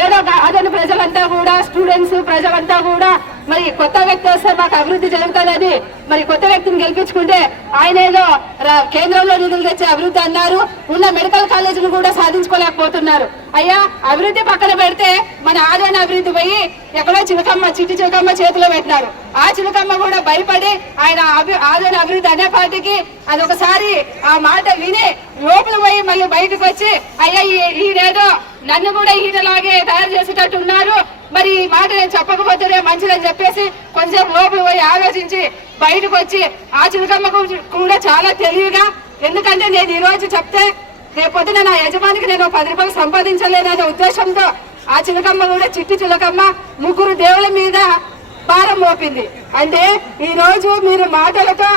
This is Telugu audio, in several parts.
ఏదో గా- అదని ప్రజలంతా కూడా స్టూడెంట్స్ ప్రజలంతా కూడా మరి కొత్త వ్యక్తి వస్తే మాకు అభివృద్ధి జరుగుతుందని మరి కొత్త వ్యక్తిని గెలిపించుకుంటే ఆయన ఏదో రా- కేంద్రంలో నిధులు తెచ్చే అభివృద్ధి అన్నారు. ఉన్న మెడికల్ కాలేజీలు కూడా సాధించుకోలేకపోతున్నారు. అయ్యా అభివృద్ధి పక్కన పెడితే మన ఆదాయం అభివృద్ధి పోయి ఎక్కడో చిలకమ్మ చిట్టి చిలకమ్మ చేతిలో పెట్టినారు. ఆ చిలకమ్మ కూడా భయపడి ఆయన ఆదాయం అభివృద్ధి అనే పార్టీకి అది ఒకసారి ఆ మాట విని లోపల పోయి మళ్ళీ బయటకు వచ్చి అయ్యా ఈ- ఈయనేదో నన్ను కూడా ఈయనలాగే తయారు చేసేటట్టు ఉన్నారు మరి ఈ మాట నేను చెప్పకపోతేనే మంచిదని చెప్పేసి కొంచెం లోపల పోయి ఆలోచించి బయటకు వచ్చి ఆ చిలకమ్మకు కూడా చాలా తెలివిగా. ఎందుకంటే నేను ఈ రోజు చెప్తే రేపొద్దున నా యజమానికి నేను పది రూపాయలు సంపాదించలేననే ఉద్దేశంతో ఆ చిలకమ్మ కూడా చిట్టి చిలకమ్మ ముగ్గురు దేవుల మీద భారం మోపింది. అంటే ఈ రోజు మీరు మాటలతో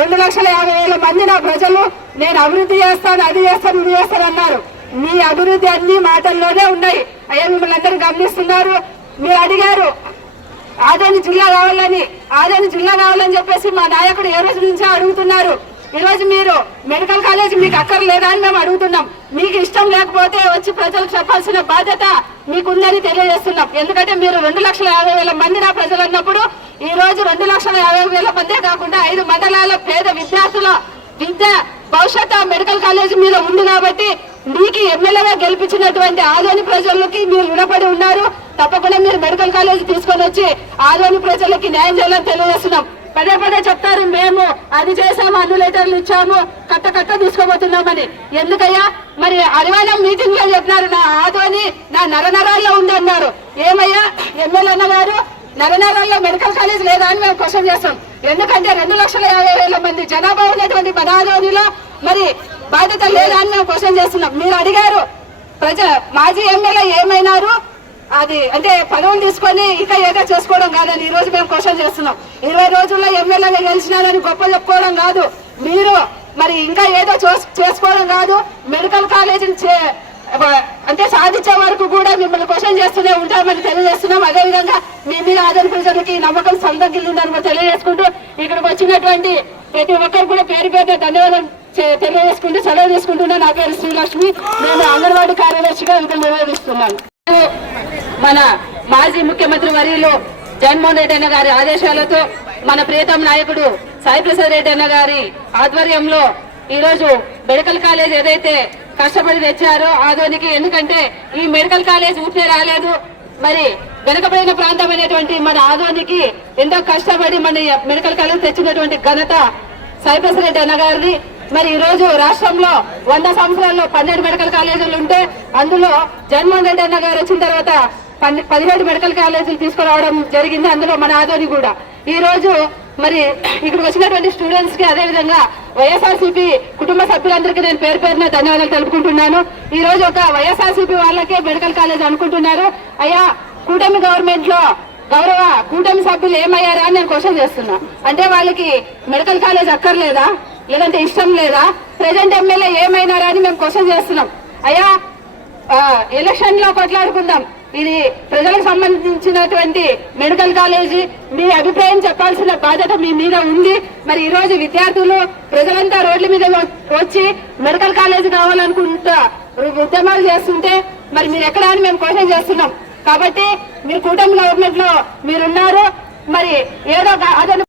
రెండు లక్షల యాభై వేల మంది నా ప్రజలు నేను అభివృద్ధి చేస్తాను అది చేస్తాను ఇది చేస్తాను అన్నారు. మీ అభివృద్ధి అన్ని మాటల్లోనే ఉన్నాయి. అయ్యా మిమ్మల్ని అందరూ గమనిస్తున్నారు. మీరు అడిగారు ఆదాని జిల్లా కావాలని ఆదాని జిల్లా కావాలని చెప్పేసి మా నాయకుడు ఏ రోజు నుంచో అడుగుతున్నారు. ఈరోజు మీరు మెడికల్ కాలేజ్ మీకు అక్కర్లేదా అని మేము అడుగుతున్నాం. మీకు ఇష్టం లేకపోతే వచ్చి ప్రజలకు చెప్పాల్సిన బాధ్యత మీకుందని తెలియజేస్తున్నాం. ఎందుకంటే మీరు రెండు లక్షల యాభై వేల మంది నా ప్రజలు అన్నప్పుడు ఈ రోజు రెండు లక్షల యాభై వేల మందే కాకుండా ఐదు మండలాల పేద విద్యార్థుల విద్య భవిష్యత్ మెడికల్ కాలేజ్ మీద ఉంది కాబట్టి మీకు ఎమ్మెల్యేగా గెలిపించినటువంటి ఆదోని ప్రజలకి మీరు రుణపడి ఉన్నారు. తప్పకుండా మీరు మెడికల్ కాలేజ్ తీసుకొని వచ్చి ఆదోని ప్రజలకి న్యాయం చేయాలని తెలియజేస్తున్నాం. పదే పదే చెప్తారు మేము అది చేసాము అన్ని లెటర్లు ఇచ్చాము కట్ట కట్ట తీసుకోబోతున్నామని ఎందుకయ్యా? మరి అరివాణం మీటింగ్లో చెప్పినారు నా ఆదోని నా నరనరాల్లో ఉంది అన్నారు ఏమయ్యా? ఎమ్మెల్యే అన్నగారు నరనరాల్లో మెడికల్ కాలేజ్ లేదా అని మేము క్వశ్చన్ చేస్తాం. ఎందుకంటే రెండు లక్షల యాభై వేల మంది జనాభా ఉన్నటువంటి బదాదోనిలో మరి బాధ్యత లేదా అని మేము క్వశ్చన్ చేస్తున్నాం. మీరు అడిగారు. ప్రజ మాజీ ఎమ్మెల్యే ఏమైనారు? అది అంటే పదవులు తీసుకొని ఇక ఏదో చేసుకోవడం కాదని ఈ రోజు మేము క్వశ్చన్ చేస్తున్నాం. ఇరవై రోజుల్లో ఎమ్మెల్యేగా గెలిచినారని గొప్ప చెప్పుకోవడం కాదు. మీరు మరి ఇంకా ఏదో చేసుకోవడం కాదు. మెడికల్ కాలేజీని చే- అంటే సాధించే వరకు కూడా మిమ్మల్ని క్వశ్చన్ చేస్తూనే ఉంటామని తెలియజేస్తున్నాం. అదేవిధంగా మీ మీద ఆదరణ ప్రజలకి నమ్మకం సంతగిలిందని ఉందని తెలియజేసుకుంటూ ఇక్కడికి వచ్చినటువంటి ప్రతి ఒక్కరు కూడా పేరు పేరు ధన్యవాదాలు తెలియజేసుకుంటూ సెలవు తీసుకుంటున్నా నా పేరు శ్రీలక్ష్మి. నేను అంగన్వాడీ కార్యదర్శిగా ఇంకా నిర్వహిస్తున్నాను. మన మాజీ ముఖ్యమంత్రి వర్యులు జగన్మోహన్ రెడ్డి అన్న గారి ఆదేశాలతో మన ప్రీతం నాయకుడు సాయిప్రసాద్ రెడ్డి అన్న గారి ఆధ్వర్యంలో ఈరోజు మెడికల్ కాలేజ్ ఏదైతే కష్టపడి తెచ్చారో ఆదోనికి ఎందుకంటే ఈ మెడికల్ కాలేజ్ ఊరికే రాలేదు. మరి వెనుకబడిన ప్రాంతం అనేటువంటి మన ఆదోనికి ఎంతో కష్టపడి మన మెడికల్ కాలేజ్ తెచ్చినటువంటి ఘనత సాయిప్రసాద్ రెడ్డి అన్న గారిని మరి ఈ రోజు రాష్ట్రంలో వంద సంవత్సరాల్లో పన్నెండు మెడికల్ కాలేజీలు ఉంటే అందులో జగన్మోహన్ రెడ్డి అన్న గారు వచ్చిన తర్వాత పదిహేడు మెడికల్ కాలేజీలు తీసుకురావడం జరిగింది అందులో మన ఆదోని కూడా. ఈ రోజు మరి ఇక్కడికి వచ్చినటువంటి స్టూడెంట్స్కి అదే విధంగా వైఎస్ఆర్సీపీ కుటుంబ సభ్యులందరికీ నేను పేరు పేరున ధన్యవాదాలు తెలుపుకుంటున్నాను. ఈ రోజు ఒక వైఎస్ఆర్సీపీ వాళ్ళకే మెడికల్ కాలేజ్ అనుకుంటున్నారు. అయ్యా కూటమి గవర్నమెంట్లో గౌరవ కూటమి సభ్యులు ఏమయ్యారా అని నేను క్వశ్చన్ చేస్తున్నా. అంటే వాళ్ళకి మెడికల్ కాలేజ్ అక్కర్లేదా? లేదంటే ఇష్టం లేదా? ప్రజెంట్ ఎమ్మెల్యే ఏమైనారా అని మేము క్వశ్చన్ చేస్తున్నాం. అయ్యా ఎలక్షన్లో కొట్లాడుకుందాం. ఇది ప్రజలకు సంబంధించినటువంటి మెడికల్ కాలేజీ మీ అభిప్రాయం చెప్పాల్సిన బాధ్యత మీ మీద ఉంది. మరి ఈ రోజు విద్యార్థులు ప్రజలంతా రోడ్ల మీద వచ్చి మెడికల్ కాలేజీ కావాలనుకుంటా ఉద్యమాలు చేస్తుంటే మరి మీరు ఎక్కడ అని మేము క్వశ్చన్ చేస్తున్నాం. కాబట్టి మీరు కూటమి గవర్నమెంట్లో మీరున్నారు. మరి ఏదో అదను